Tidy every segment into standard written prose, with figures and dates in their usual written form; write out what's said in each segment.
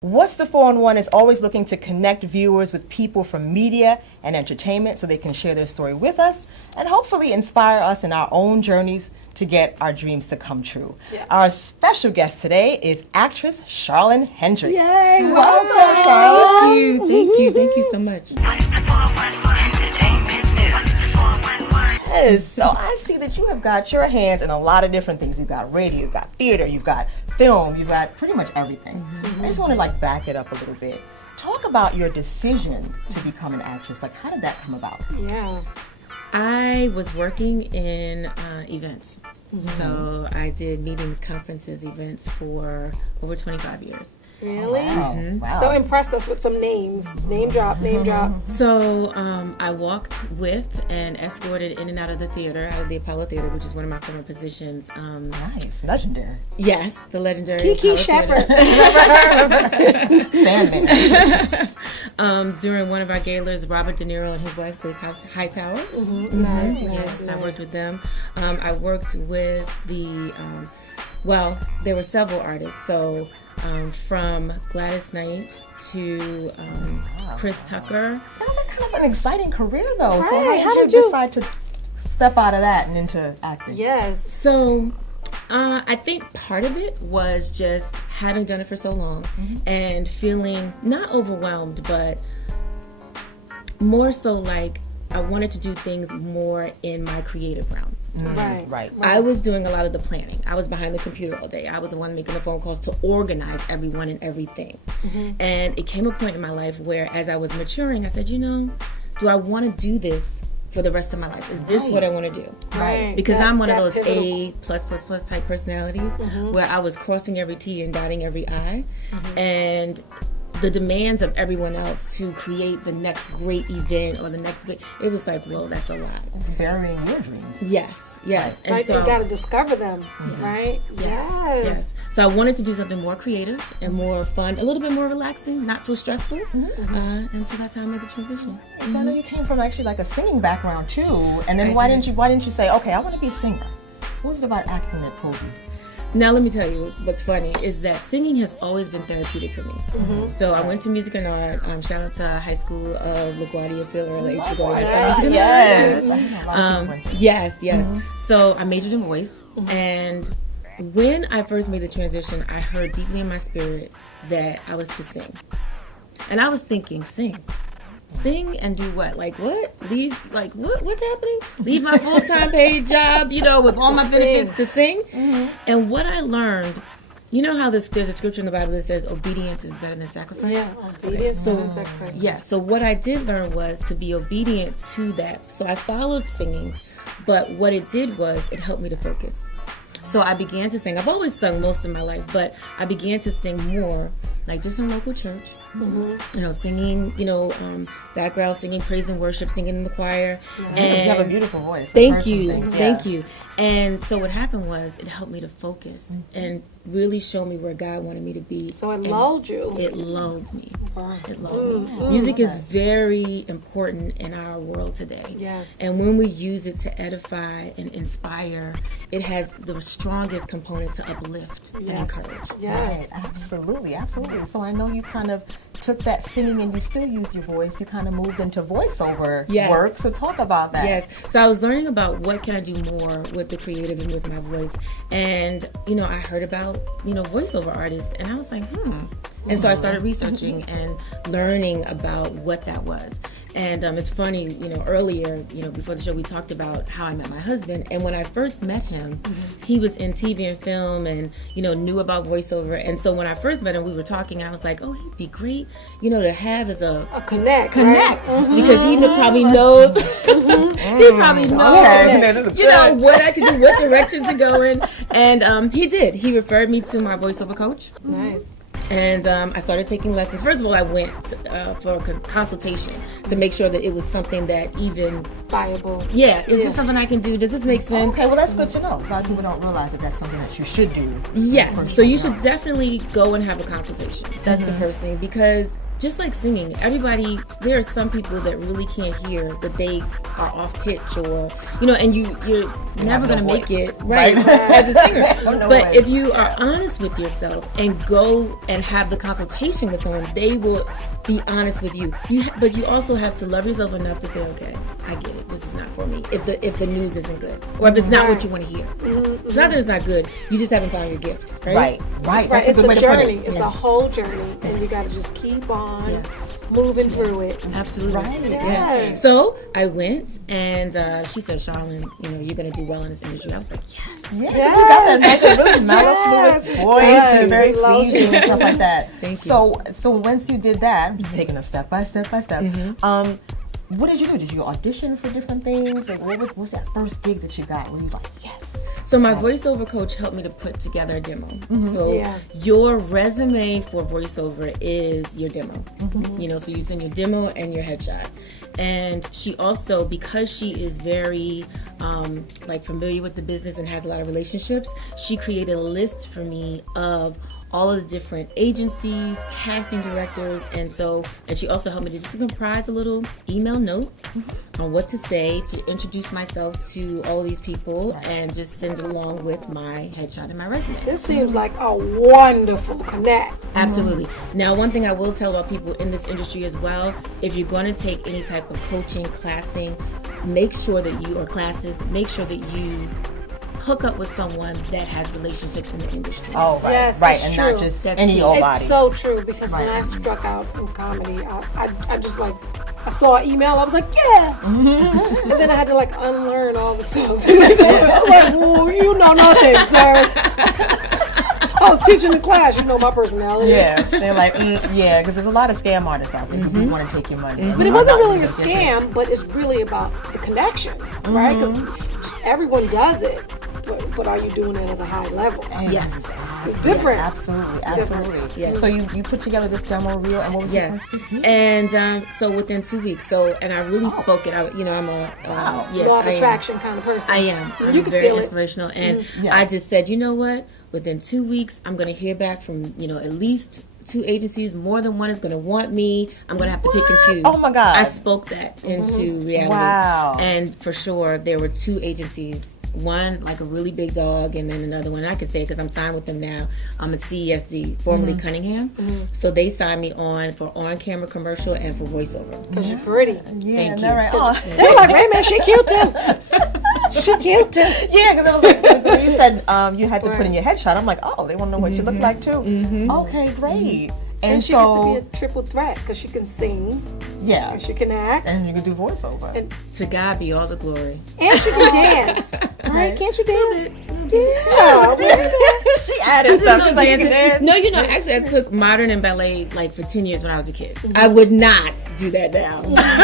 What's the 4-in-1 is always looking to connect viewers with people from media and entertainment so they can share their story with us and hopefully inspire us in our own journeys to get our dreams to come true. Yes. Our special guest today is actress Sharland Hendrix. Yay! Welcome, Sharland. Thank you so much. Yes, so I see that you have got your hands in a lot of different things. You've got radio, you've got theater, you've got film, you've got pretty much everything. I just want to back it up a little bit. Talk about your decision to become an actress. How did that come about? Yeah. I was working in events. So I did meetings, conferences, events for over 25 years. Really? Wow. So impress us with some names. Name drop. So I walked with and escorted in and out of the theater, out of the Apollo Theater, which is one of my former positions. Nice. Legendary. Yes, the legendary Kiki Shepard. Sandman. During one of our galas, Robert De Niro and his wife played Hightower. Nice. Yes, I worked with them. I worked with the, there were several artists. So from Gladys Knight to Chris Tucker. Sounds like kind of an exciting career, though. Right. So how did you decide to step out of that and into acting? Yes. So I think part of it was just having done it for so long and feeling not overwhelmed, but more so like I wanted to do things more in my creative realm. Right. I was doing a lot of the planning. I was behind the computer all day. I was the one making the phone calls to organize everyone and everything. And it came a point in my life where as I was maturing, I said, do I want to do this for the rest of my life? Is this what I want to do? Right. Because I'm one of those A++ type personalities where I was crossing every T and dotting every I. And the demands of everyone else to create the next great event or the next big, it was like, whoa, that's a lot. Burying your dreams. Yes. And Right, so you got to discover them, right? Yes. So I wanted to do something more creative and more fun, a little bit more relaxing, not so stressful. And so that's how I made the transition. So I know you came from actually a singing background too, and then why didn't you say, okay, I want to be a singer? What was it about acting that pulled you? Now let me tell you what's funny is that singing has always been therapeutic for me. So I went to music and art. Shout out to High School of LaGuardia, Phil, Yes. So I majored in voice, and when I first made the transition, I heard deeply in my spirit that I was to sing, and I was thinking, sing and do what? Leave what's happening? Leave my full-time paid job, with all my benefits to sing? And what I learned, how there's a scripture in the Bible that says obedience is better than sacrifice? Yeah, obedience is better than sacrifice. Yeah, so what I did learn was to be obedient to that. So I followed singing, but what it did was it helped me to focus. So I began to sing. I've always sung most of my life, but I began to sing more, just in local church. Singing, background singing, praise and worship, singing in the choir. And you have a beautiful voice. Thank you. And so what happened was it helped me to focus and really show me where God wanted me to be. So it lulled you. It lulled me. It lulled me. Music is very important in our world today. Yes. And when we use it to edify and inspire, it has the strongest component to uplift and encourage. Yes. Right. Absolutely. So I know you kind of took that singing and you still use your voice. You kind of moved into voiceover work. So talk about that. Yes. So I was learning about what can I do more with the creative and with my voice. And, I heard about, voiceover artists, and I was like, And so I started researching and learning about what that was. And it's funny, earlier, before the show, we talked about how I met my husband. And when I first met him, he was in TV and film and, knew about voiceover. And so when I first met him, we were talking. I was like, oh, he'd be great, to have as a connect. Right? Because he probably knows, he probably knows, what I could do, what direction to go in. And he did. He referred me to my voiceover coach. Nice. And I started taking lessons. First of all, I went for a consultation to make sure that it was something that even viable. Yeah, is this something I can do? Does this make sense? Okay, well that's good to know. A lot of people don't realize that that's something that you should do. Yes, so you should definitely go and have a consultation. That's the first thing, because just like singing, there are some people that really can't hear that they are off pitch, or and you're never gonna make it Right. as a singer. No But way. if you are honest with yourself and go and have the consultation with someone, they will be honest with you. But you also have to love yourself enough to say, okay, I get it. This is not for me. If the news isn't good, or if it's not what you want to hear. It's not that it's not good. You just haven't found your gift, right? Right. Right, That's it's a good way a to put journey. it. It's a whole journey, and you got to just keep on moving through it. Absolutely. Right. Yeah. So I went, and she said, Sharland, you're going to do well in this industry. I was like, yes. Yeah, you got that nice, really mellifluous voice, Yes, and very we love pleasing you. and stuff like that. Thank you. So once you did that, I'm just taking it step by step by step. What did you do? Did you audition for different things? Like, what was that first gig that you got where you was like, yes? So my voiceover coach helped me to put together a demo. So Yeah. your resume for voiceover is your demo. So you send your demo and your headshot. And she also, because she is very familiar with the business and has a lot of relationships, she created a list for me of all of the different agencies, casting directors, and she also helped me to just comprise a little email note on what to say to introduce myself to all these people and just send it along with my headshot and my resume. This seems like a wonderful connect. Absolutely. Now, one thing I will tell about people in this industry as well, if you're going to take any type of coaching, classing, make sure that make sure that you hook up with someone that has relationships in the industry. Yes, right, that's and true. not just That's any true. old It's body. so true, because when Right. I struck out in comedy, I just I saw an email, I was like, yeah. And then I had to unlearn all the stuff. I was like, well, you know nothing, sir. I was teaching the class, my personality. Yeah, they're like, because there's a lot of scam artists out there who want to take your money. But it wasn't really a scam, but it's really about the connections, right? Because everyone does it, but are you doing it at a high level? Yes. It's different. Absolutely. Yes. So you put together this demo reel, and what was your Yes, first gig? and so within 2 weeks, and I really spoke it. I'm a Law of attraction kind of person. I am. I'm You can very feel it. inspirational, and Yes. I just said, you know what? Within 2 weeks, I'm going to hear back from at least 2 agencies. More than one is going to want me. I'm going to have to pick and choose. Oh my God. I spoke that into reality. Wow. And for sure, there were 2 agencies. One like a really big dog, and then another one. And I can say it because I'm signed with them now. I'm at CESD, formerly Cunningham. So they signed me on for on-camera commercial and for voiceover. Because you're pretty. Yeah, Thank they're you. right. Oh. They're like, wait a minute, she cute too. She cute too. Yeah, because it was like when you said you had to put in Right. your headshot. I'm like, oh, they want to know what you look like too. Okay, great. And she gets to be a triple threat because she can sing, yeah, and she can act, and you can do voiceover. and To God be all the glory. she can dance. Right? Can't you dance? Yeah. She added stuff. She's like, you can dance. No, actually, I took modern and ballet for 10 years when I was a kid. I would not do that now.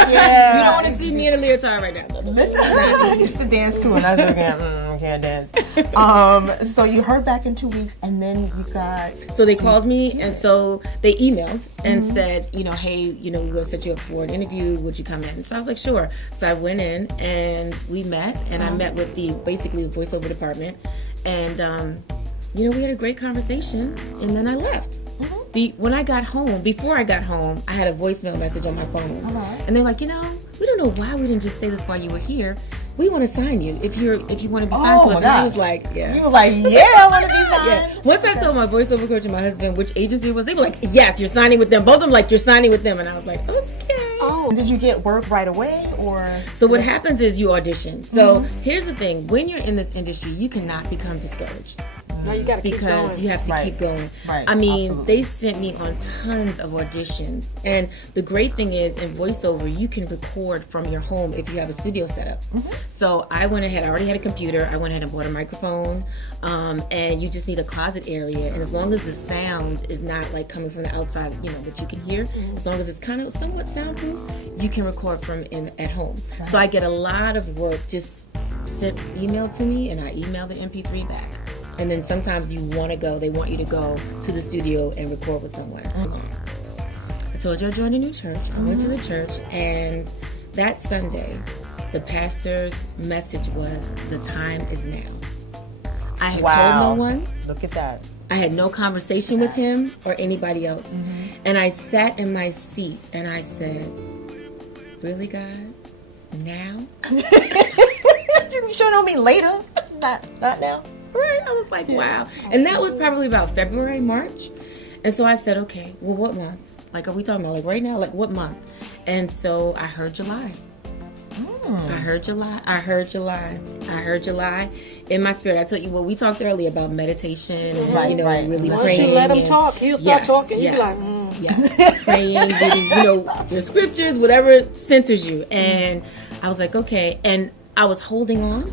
Yeah. You don't want to see me in a leotard right now. Listen, I used to dance too, and I was like, can't dance. So you heard back in 2 weeks, and then you got. So they called me, and so they emailed and said, hey, we're going to set you up for an interview. Would you come in? So I was like, sure. So I went in, and we met, and I met with basically the voiceover department, and we had a great conversation, and then I left. When I got home, before I got home, I had a voicemail message on my phone, and they're like, we don't know why we didn't just say this while you were here. We want to sign you if you want to be signed to us. And I was like, yeah. You were like, yeah, I want to be signed. Yeah. Once I told my voiceover coach and my husband which agency it was, they were like, yes, you're signing with them. Both of them like, you're signing with them. And I was like, okay. Oh, Did you get work right away, or? So what happens is you audition. So here's the thing. When you're in this industry, you cannot become discouraged. no, you got to keep Because going. you have to Right. keep going. Right. I mean, Absolutely. they sent me on tons of auditions. And the great thing is in voiceover, you can record from your home if you have a studio set up. So I went ahead, I already had a computer. I went ahead and bought a microphone. And you just need a closet area. And as long as the sound is not like coming from the outside, that you can hear, as long as it's kind of somewhat soundproof, you can record from at home. So I get a lot of work just sent email to me, and I email the MP3 back. And then sometimes they want you to go to the studio and record with someone. I told you I joined a new church. I went to the church, and that Sunday, the pastor's message was, the time is now. I had told no one. Look at that. I had no conversation with him or anybody else. And I sat in my seat and I said, really, God? now? You sure don't mean later? Not now. Right? I was like, wow. And that was probably about February, March. And so I said, okay, well, what month? Like, are we talking about like right now? Like, what month? And so I heard July. I heard July in my spirit. I told you what we talked earlier about meditation and really Once praying. you let him talk, he'll start talking. You'll be like, yes, praying, reading, the scriptures, whatever centers you. And I was like, okay. And I was holding on.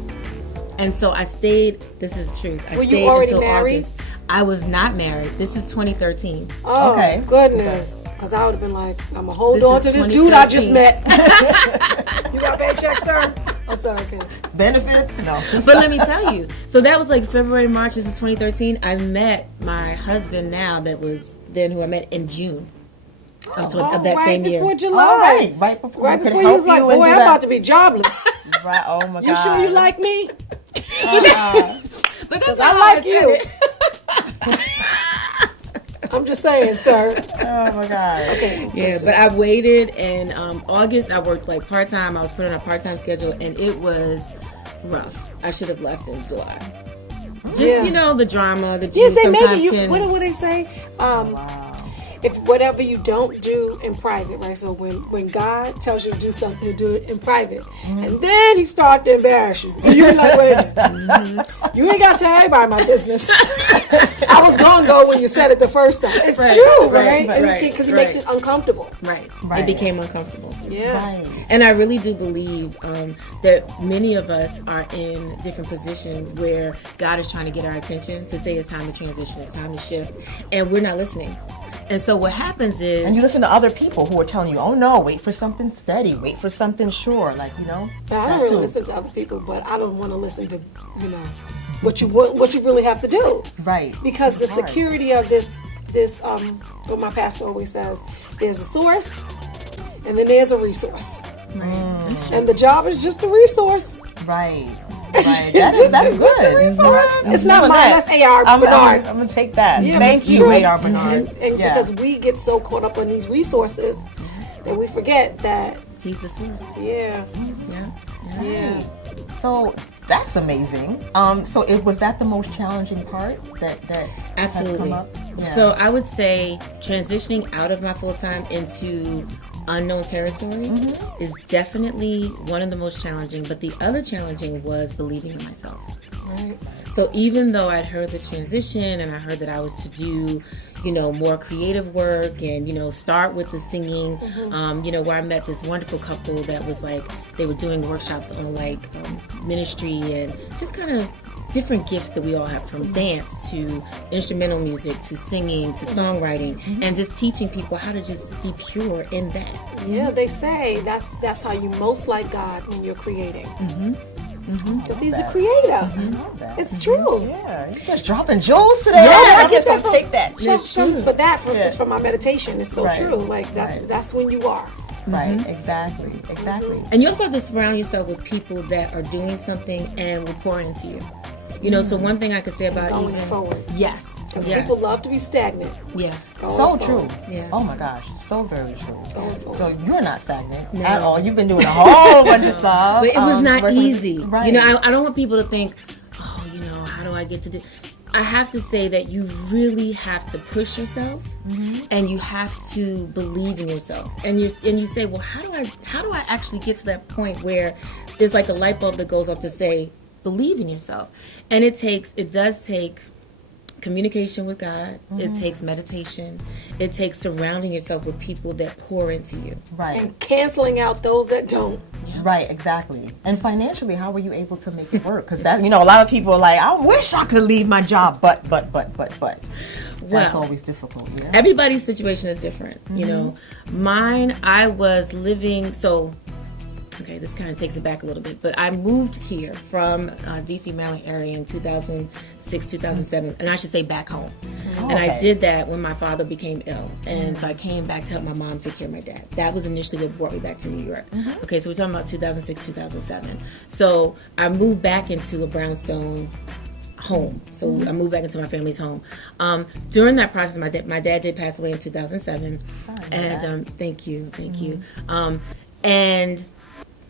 And so I stayed. This is the truth. I Were stayed you already until married? August. I was not married. This is 2013. oh, Okay. goodness. Because I would have been like, I'm going to hold This on is to this dude I just 2013. met. You got paycheck, sir? I'm sorry, kids. Benefits? No. But let me tell you. So that was like February, March. This is 2013. I met my husband now that was then who I met in June of that same year. Before July. Right before. Right we could before you help was like, you boy, and do I'm that. about to be jobless. Right. Oh my God. You sure you like me? But that's I how like said you. it. I'm just saying, sir. Oh my God. Okay. Yeah, but I waited, and August I worked like part-time. I was put on a part-time schedule, and it was rough. I should have left in July. Just, the drama that you they make sometimes it. can... What do they say? If whatever you don't do in private, right? So when God tells you to do something, do it in private, and then He starts to embarrass you, and you're like, wait a minute, you ain't got to tell everybody my business. I was gonna go when you said it the first time. It's true, right? Because He makes it uncomfortable. Right. Right. It became uncomfortable. Yeah. Right. And I really do believe that many of us are in different positions where God is trying to get our attention to say it's time to transition, it's time to shift, and we're not listening. And so what happens is... And you listen to other people who are telling you, oh no, wait for something steady, wait for something sure, I don't that really too. listen to other people, but I don't want to listen to, what you really have to do. Right. Because the It's hard. security of this what my pastor always says, there's a source and then there's a resource. And the job is just a resource. Right. It's Right. just- That's it's just good. a resource. I'm It's not feeling mine. that. That's A.R. I'm Bernard. going to take that. Yeah, Thank but you, true. A.R. Bernard. And Yeah. because we get so caught up on these resources that we forget that, He's the source. yeah. So that's amazing. So was that the most challenging part that has come Absolutely. up? Yeah. So I would say transitioning out of my full-time into unknown territory is definitely one of the most challenging, but the other challenging was believing in myself. Right. So even though I'd heard this transition and I heard that I was to do, more creative work and, start with the singing, where I met this wonderful couple that was like, they were doing workshops on like ministry and just kind of different gifts that we all have, from dance to instrumental music to singing to songwriting, and just teaching people how to just be pure in that. Yeah, they say that's how you most like God when you're creating. Because He's a creator. It's true. Yeah, you're just dropping jewels today. Yeah, I'm I get just going that to take that. It's true. But it's from my meditation. It's so Right. true. Like that's when you are. Right, exactly. And you also have to surround yourself with people that are doing something and will pour into you. So one thing I could say about Going even forward. Yes. Because Yes. people love to be stagnant. Yeah. So Going true. forward. Yeah. Oh my gosh, so very true. Going forward. So you're not stagnant No. at all. You've been doing a whole bunch of stuff. But it was not working with- easy. Right. I don't want people to think, oh, how do I get to do? I have to say that you really have to push yourself, and you have to believe in yourself. And you say, well, how do I actually get to that point where there's like a light bulb that goes up to say, believe in yourself. And it does take communication with God. It takes meditation. It takes surrounding yourself with people that pour into you. Right. And canceling out those that don't. Right, exactly. And financially, how were you able to make it work? Because that, a lot of people are like, I wish I could leave my job, but. That's Well, always difficult. Yeah. everybody's situation is different. Mine, I was living, okay, this kind of takes it back a little bit, but I moved here from DC, Maryland area in 2006, 2007, and I should say back home. And I okay. did that when my father became ill. And so I came back to help my mom take care of my dad. That was initially what brought me back to New York. Okay, so we're talking about 2006, 2007. So I moved back into a brownstone home. So I moved back into my family's home. During that process, my dad did pass away in 2007. Sorry about and that. thank you. And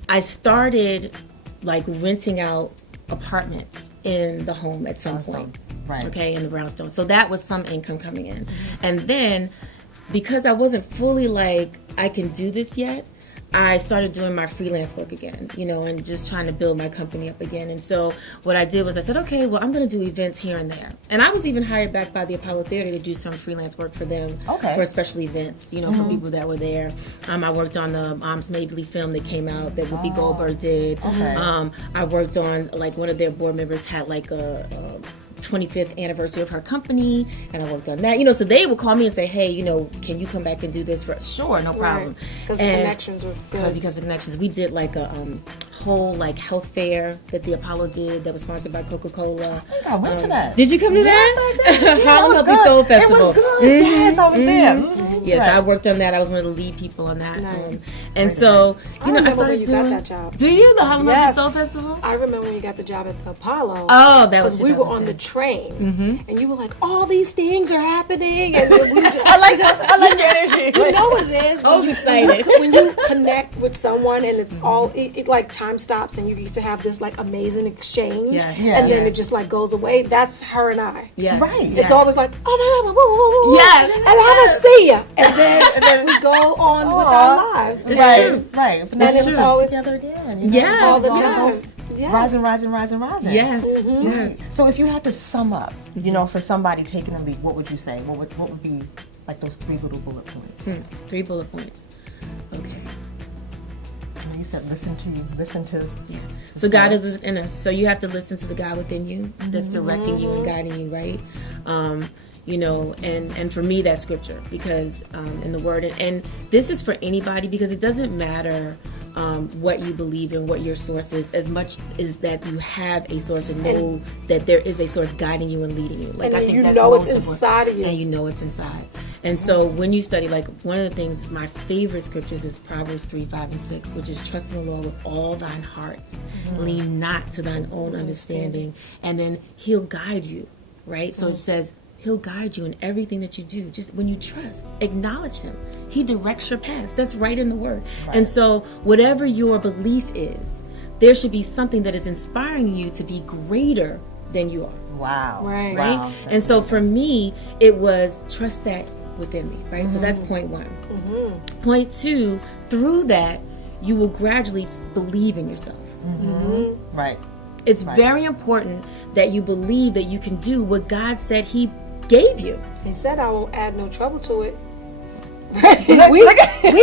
I started like renting out apartments in the home at some point. Right. Okay, in the brownstone. So that was some income coming in. And then because I wasn't fully like, I can do this yet, I started doing my freelance work again, you know, and just trying to build my company up again. And so what I did was I said, okay, well, I'm going to do events here and there. And I was even hired back by the Apollo Theater to do some freelance work for them for special events, you know, for people that were there. I worked on the Moms Mabley film that came out that Whoopi Goldberg did. I worked on, like, one of their board members had like a 25th anniversary of her company, and I worked on that, you know, so they would call me and say, hey, you know, can you come back and do this for us? Sure, no problem. Because the connections were good. Because of connections. We did like a whole like health fair that the Apollo did that was sponsored by Coca-Cola. I think I went to that. Did you come to that? Yes, I did. Yeah, Harlem Healthy Soul Festival. It was good. Yes, I was there. Yes, Right. I worked on that. I was one of the lead people on that. Nice. And so, you know, I remember started when you doing. got that job. Do you the Harlem Healthy Yes. Soul Festival? I remember when you got the job at the Apollo. Oh, that was because we were on 2010. the train, and you were like, "All these things are happening," and then we just, I like the energy. you know what it is. I was excited. When you connect with someone and it's all it like time stops and you get to have this like amazing exchange, Yes. and then Yes. it just like goes away. That's her and I. Yes. Right. Yes. It's always like, oh my God, woo, woo, woo, woo, Yes. and I'm gonna see ya, and then we go on with our lives. It's Right, true. right. And it's true. always Together again. You know? Yes. all the All time. those Yes. Rising. Yes. Yes. So if you had to sum up, you know, for somebody taking a leap, what would you say? What would be like those 3 little bullet points? 3 bullet points. Okay. You said listen to. Yeah. So God is within us. So you have to listen to the God within you that's directing you and guiding you, right? You know, and for me that's scripture, because in the word, and this is for anybody, because it doesn't matter what you believe and what your source is, as much as that you have a source and know that there is a source guiding you and leading you. Like, And I think you that's know most it's important. inside of you. And you know it's inside. And so when you study, like, one of the things, my favorite scriptures is Proverbs 3, 5, and 6, which is trust in the Lord with all thine heart, lean not to thine own understanding, and then he'll guide you, right? So it says he'll guide you in everything that you do. Just when you trust, acknowledge him. He directs your paths. That's right in the word. Right. And so whatever your belief is, there should be something that is inspiring you to be greater than you are. Wow. Right. Right? Wow. And so for me, it was trust that within me, right? So that's point 1. Point 2, through that, you will gradually believe in yourself. Right. It's very important that you believe that you can do what God said he gave you. He said, "I won't add no trouble to it." we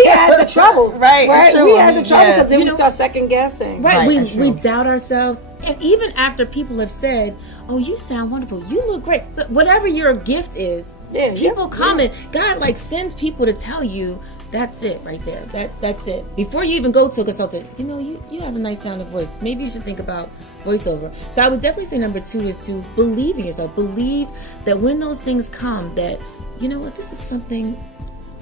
add the trouble, Right, Right, sure. we add the trouble because then You we know- start second guessing. Right, that's we true. doubt ourselves. And even after people have said, oh, you sound wonderful, you look great, but whatever your gift is, Yeah, people yeah, comment. God like sends people to tell you, that's it right there. That's it. Before you even go to a consultant, you know, you have a nice sounding voice. Maybe you should think about voiceover. So I would definitely say number 2 is to believe in yourself. Believe that when those things come, that, you know what, this is something,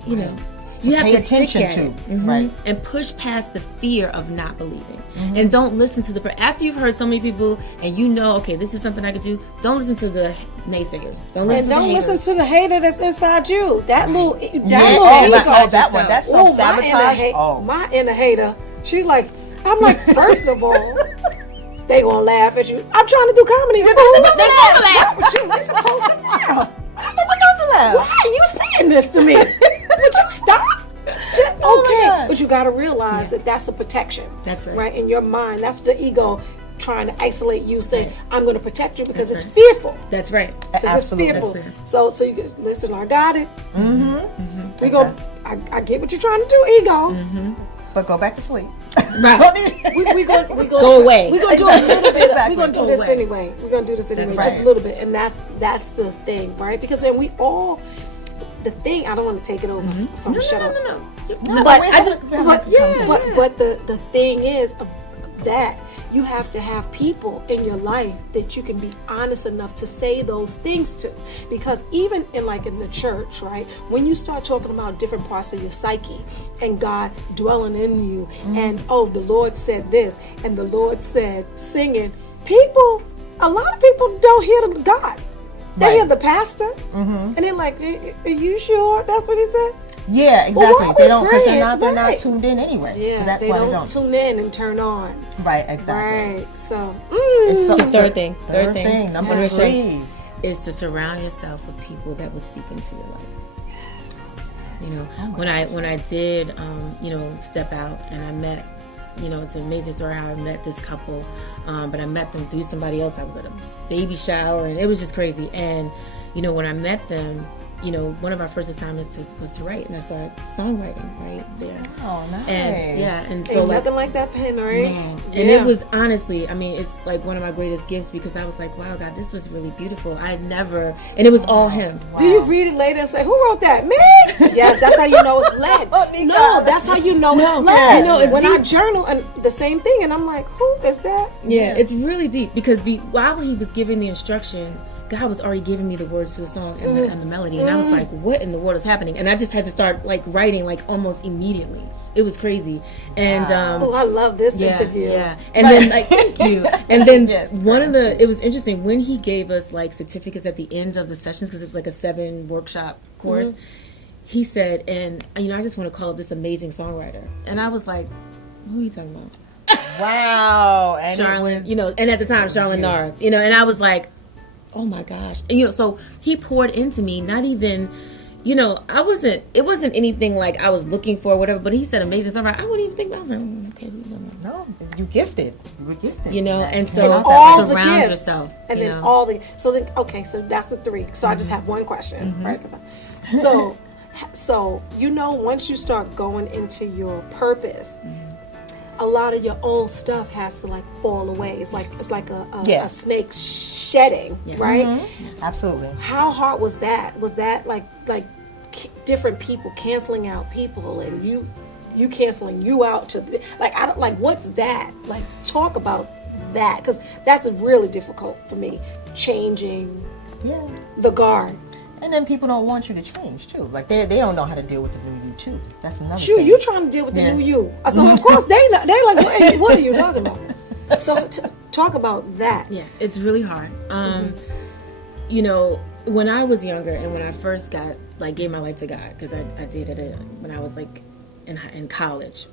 you know, you have pay to attention stick at to, it. right. And push past the fear of not believing. And don't listen to after you've heard so many people and you know, okay, this is something I could do, don't listen to the naysayers. Don't listen And to don't the listen haters. to the hater that's inside you. That little, Yeah. little Oh, ego. that one. That's Oh, self-sabotage. my inner hater. She's like, I'm like, first of all, they gonna laugh at you. I'm trying to do comedy. They're fool. supposed to laugh. What's wrong with you? They're supposed to laugh. Why? Why are you saying this to me? Would you stop? Okay, God. but you got to realize that that's a protection. That's right. Right in your mind, that's the ego trying to isolate you, saying, "I'm going to protect you because That's it's right. fearful." That's right. Because it's Absolutely. fearful. That's fair. So you can, listen. I got it. We go. I get what you're trying to do, ego. But go back to sleep. Right. We go Go away. We're gonna do a little bit. Exactly. We're gonna do Go this away. anyway. We're gonna do this anyway, That's just a right. little bit, and that's the thing, right? Because then we all. The thing, I don't want to take it over, so I'm No, shut no, up. no. But wait, I hold just, on. but Yeah, but the thing is that you have to have people in your life that you can be honest enough to say those things to, because even in the church, right, when you start talking about different parts of your psyche and God dwelling in you, and the Lord said this and the Lord said singing, a lot of people don't hear God. They Right. hear the pastor, and they're like, "Are you sure that's what he said?" Yeah, Well, exactly. why are They we don't, because praying? they're not Right. tuned in anyway. Yeah, so that's they why don't they don't. tune in and turn on. Right, exactly. Right. So, It's so- The third thing. Third thing. Number Yeah. 3. is to surround yourself with people that will speak into your life. You know, when I did, step out and I met, it's an amazing story how I met this couple, but I met them through somebody else. I was at a baby shower and it was just crazy. And, when I met them, one of our first assignments was to write, and I started songwriting right there. Oh, nice. And so ain't like, nothing like that pen, right? man. And it was honestly, it's like one of my greatest gifts because I was like, wow, God, this was really beautiful. And it was all him. Wow. Do you read it later and say, who wrote that? Me? Yes, that's how you know it's lead. No, that's how you know it's lead. It's when deep. I journal and the same thing, and I'm like, who is that? Yeah, it's really deep because while he was giving the instruction, God was already giving me the words to the song and the melody, and I was like, "What in the world is happening?" And I just had to start like writing like almost immediately. It was crazy, and Oh, I love this interview. Yeah, and then like thank you, and then Yes, it was interesting when he gave us like certificates at the end of the sessions because it was like a 7 workshop course. He said, and I just want to call up this amazing songwriter, and I was like, "Who are you talking about?" Wow. And Sharland, and at the time Sharland Hendrix, and I was like, oh my gosh. And, so he poured into me, not even, it wasn't anything like I was looking for or whatever, but he said amazing songwriter. I wouldn't even think, I was like, okay, no, you gifted. You were gifted. and so all the surround gifts. yourself. And then so that's the 3. So I just have one question, right? So once you start going into your purpose, a lot of your old stuff has to like fall away. It's like a snake shedding, right? Absolutely. How hard was that? Was that like different people canceling out people and you canceling you out to I don't like what's that? Like talk about that because that's really difficult for me changing the guard. And then people don't want you to change too. Like they don't know how to deal with the new you too. That's another Shoot, thing. you trying to deal with the new you. So of course they like, what are you talking about? So talk about that. Yeah, it's really hard. When I was younger and when I first gave my life to God, because I did it when I was like in college,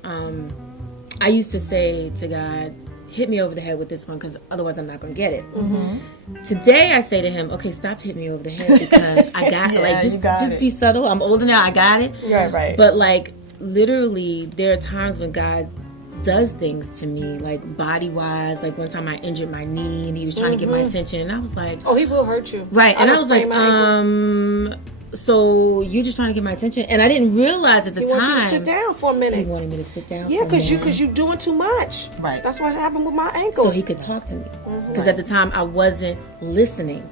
I used to say to God, hit me over the head with this one because otherwise I'm not going to get it. Today I say to him, okay, stop hitting me over the head because I got just be subtle. I'm older now. I got it. Right. But like literally there are times when God does things to me like body wise. Like one time I injured my knee and he was trying to get my attention and I was like, oh, he will hurt you. Right. And I was like, so you're just trying to get my attention, and I didn't realize at the time. He wants you to sit down for a minute. He wanted me to sit down. Yeah, because you're doing too much. Right. That's what happened with my ankle. So he could talk to me, because at the time I wasn't listening.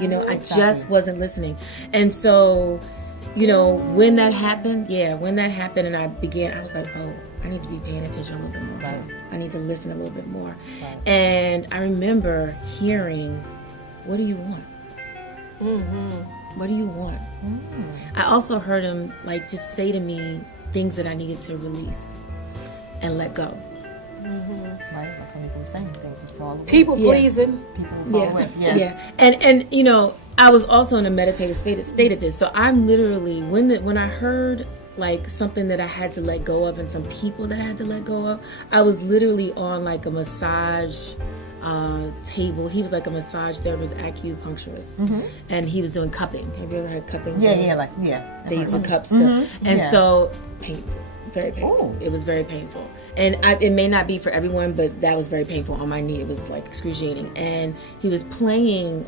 I just wasn't listening, and so, when that happened, and I was like, oh, I need to be paying attention a little bit more. Right. I need to listen a little bit more. Right. And I remember hearing, "What do you want?" What do you want? I also heard him just say to me things that I needed to release and let go. Right, like when people were saying things just fall away. People pleasing. People fall away. Yeah. And I was also in a meditative state at this. So I'm literally when I heard something that I had to let go of and some people that I had to let go of, I was literally on a massage table. He was like a massage therapist, acupuncturist, and he was doing cupping. Have you ever heard cupping? Yeah. They use the cups too, and so painful, very painful. Ooh. It was very painful, and it may not be for everyone, but that was very painful on my knee. It was excruciating, and he was playing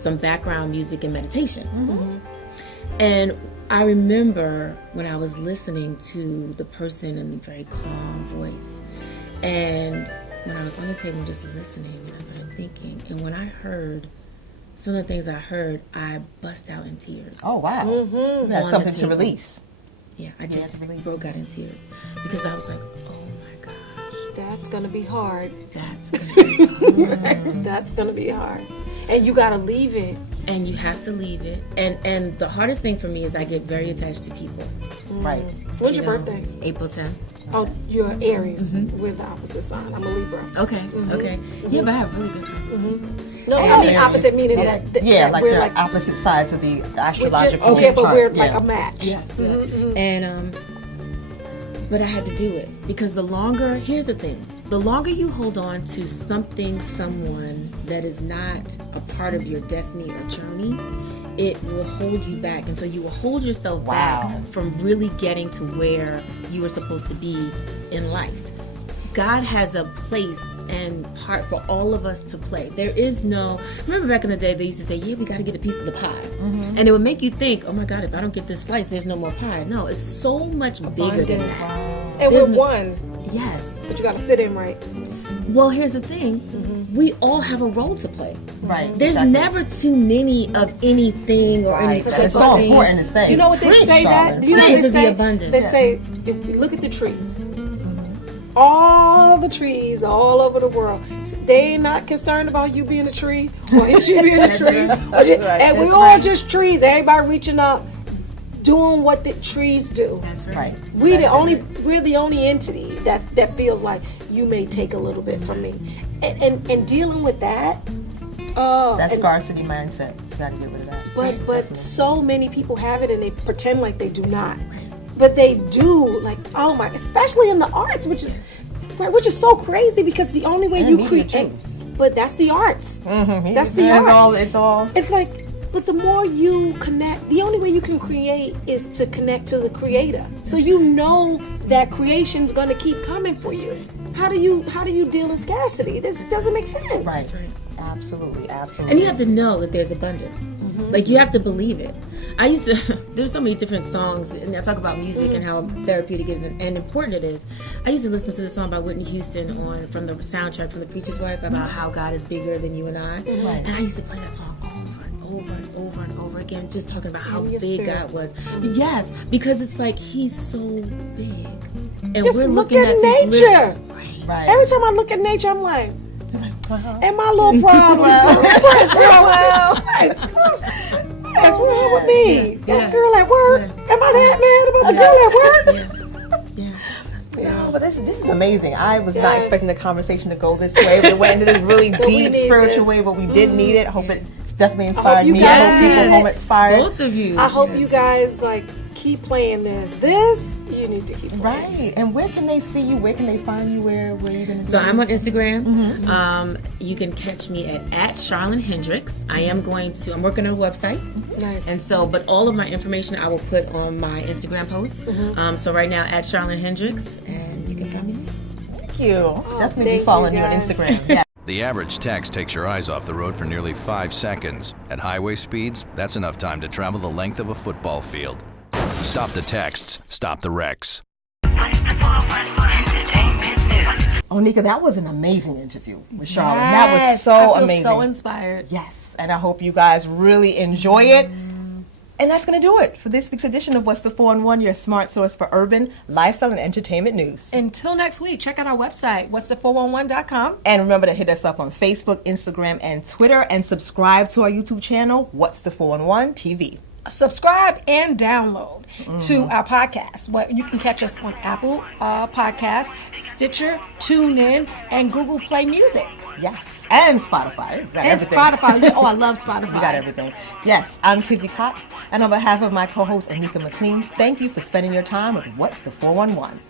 some background music and meditation, and I remember when I was listening to the person in a very calm voice, and when I was on the table just listening, and I started thinking, and when I heard some of the things I heard, I bust out in tears. Oh, wow. That's something to release. Yeah, I just broke out in tears because I was like, oh my gosh. That's going to be hard. That's going to be hard. That's going to be hard. And you gotta leave it. And you have to leave it. And the hardest thing for me is I get very attached to people. Right. When's your birthday? April 10th. Oh, you're Aries. We're the opposite sign. I'm a Libra. Okay. Okay. Yeah, but I have really good friends. No, I mean opposite meaning that like we're the like opposite sides of the astrological okay, but chart. we're like a match. Yes. And but I had to do it because here's the thing, the longer you hold on to something, someone that is not a part of your destiny or journey, it will hold you back. And so you will hold yourself back from really getting to where you were supposed to be in life. God has a place and part for all of us to play. There is no, remember back in the day they used to say, yeah, we got to get a piece of the pie. And it would make you think, oh my God, if I don't get this slice, there's no more pie. No, it's so much bigger than that. And we're one. Yes. But you got to fit in right. Well, here's the thing. We all have a role to play. Right. There's never too many of anything or anything. It's so important to say. You know what they say that? You know what Because they of the say? abundance. They say, if we look at the trees, all the trees all over the world, they're not concerned about you being a tree or you being a tree. And we're all just trees. Everybody reaching up, doing what the trees do. That's right. We're the only entity that feels like you may take a little bit from me, and dealing with that. That scarcity mindset. You gotta get rid of that. But so many people have it and they pretend like they do not. But they do, like, oh my, especially in the arts, which is so crazy because the only way you create, but that's the arts. That's the arts. It's like, but the more you connect, the only way you can create is to connect to the creator. So you know that creation's gonna keep coming for you. How do you deal in scarcity? This doesn't make sense. Right. Absolutely. And you have to know that there's abundance. Like, you have to believe it. There's so many different songs, and I talk about music and how therapeutic it is and important it is. I used to listen to the song by Whitney Houston from the soundtrack from The Preacher's Wife about how God is bigger than you and I. Right. And I used to play that song over and over and over and over again, just talking about how big God was. Yes, because it's like He's so big. And just we're look looking at nature. Right. Every time I look at nature, I'm like, and my little problems. What's wrong with me? That girl at work. Am I that mad about the girl at work? No, but this is amazing. I was not expecting the conversation to go this way. We went into this really deep spiritual way, but we did need it. I hope it's definitely inspired me. I hope people home inspired. Both of you. I hope you guys keep playing this. You need to keep playing. Right. And where can they see you? Where can they find you? Where are you going to be? So I'm on Instagram. You can catch me at Sharland Hendrix. I'm working on a website. Nice. And so, but all of my information I will put on my Instagram post. So right now at Sharland Hendrix, and you can find me there. Thank you. Definitely be following you on Instagram. Yeah. The average text takes your eyes off the road for nearly 5 seconds. At highway speeds, that's enough time to travel the length of a football field. Stop the texts, stop the wrecks. ONIKA, that was an amazing interview with Sharland. That was so amazing. I feel so inspired. Yes, and I hope you guys really enjoy it. And that's going to do it for this week's edition of What's the 411, your smart source for urban, lifestyle, and entertainment news. Until next week, check out our website, what'sthe411.com. And remember to hit us up on Facebook, Instagram, and Twitter, and subscribe to our YouTube channel, What's the 411 TV. Subscribe and download to our podcast. You can catch us on Apple Podcasts, Stitcher, TuneIn, and Google Play Music. Yes, and Spotify. And everything. Spotify. Oh, I love Spotify. We got everything. Yes, I'm KIZZY Cox, and on behalf of my co-host, ONIKA McLean, thank you for spending your time with What's the 411.